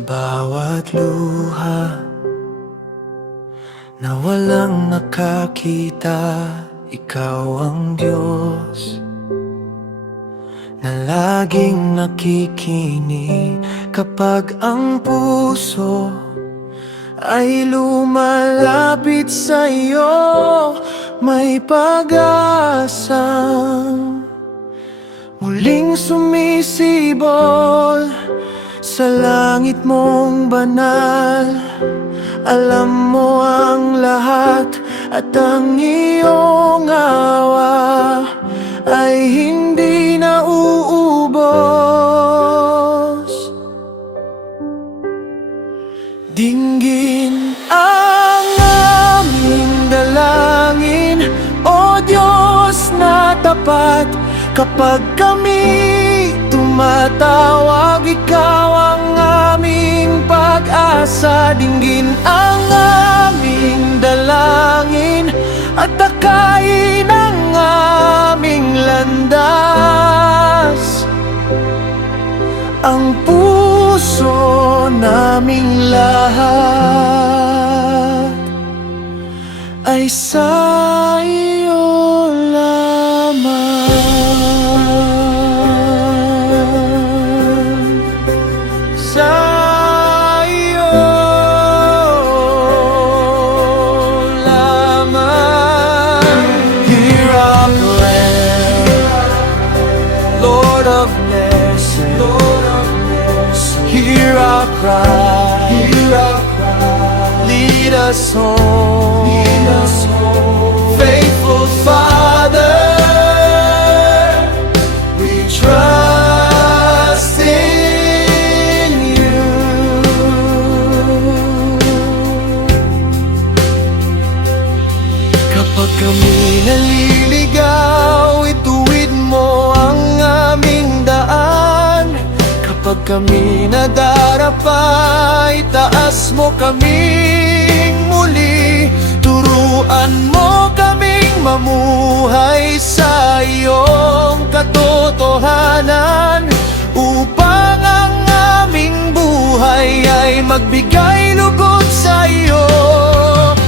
bawat luha na walang nakakita, ikaw ang Diyos na laging nakikinig kapag ang puso ay lumalapit sa iyo. May pag-asang muling sumisibol sa langit mong banal. Alam mo ang lahat at ang iyong awa ay hindi nauubos. Dinggin ang aming dalangin, O Diyos na tapat. Kapag kami tumatawag, ikaw ang aming pag-asa. Dinggin ang aming dalangin at takayin ang aming landas. Ang puso naming lahat ay sa iyo lamang. Sa iyo lamang. Hear our prayer, Lord of mercy. Hear our cry, lead us home, faithful Father, we trust in you. Kapag kami naliligaw, ituwid mo ang aming daan. Kapag kami nadarapa, itaas mo kaming muli. Turuan mo kaming mamuhay sa iyong katotohanan, upang ang aming buhay ay magbigay lugod sa iyo.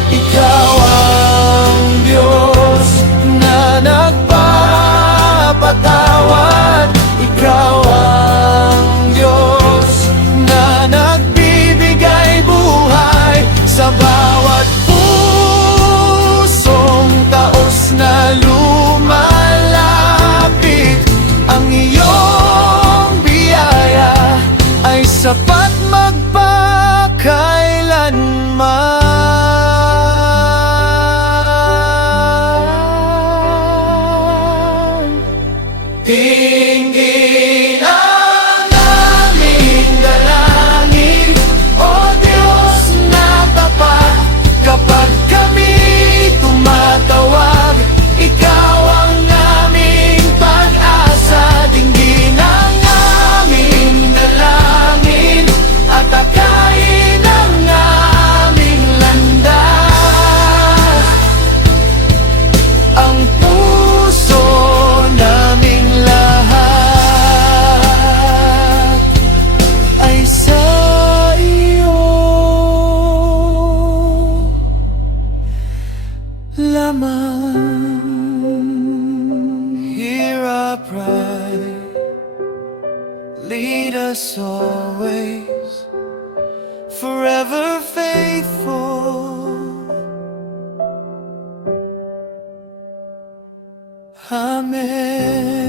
Ikaw ang Diyos na nagpapatawad. Ikaw ang Diyos na nagbibigay buhay sa bawat pusong taos na lumalapit. Ang iyong biyaya ay sapat magpakailanman. Dinggin ang aming dalangin, O Diyos na tapat. Kapag kami tumatawag, ikaw ang aming pag-asa. Dinggin ang aming dalangin at takayin ang aming landas. Ang puso naming lahat ay sa iyo lamang. Hear our prayer, lead us always, forever faithful. Amen.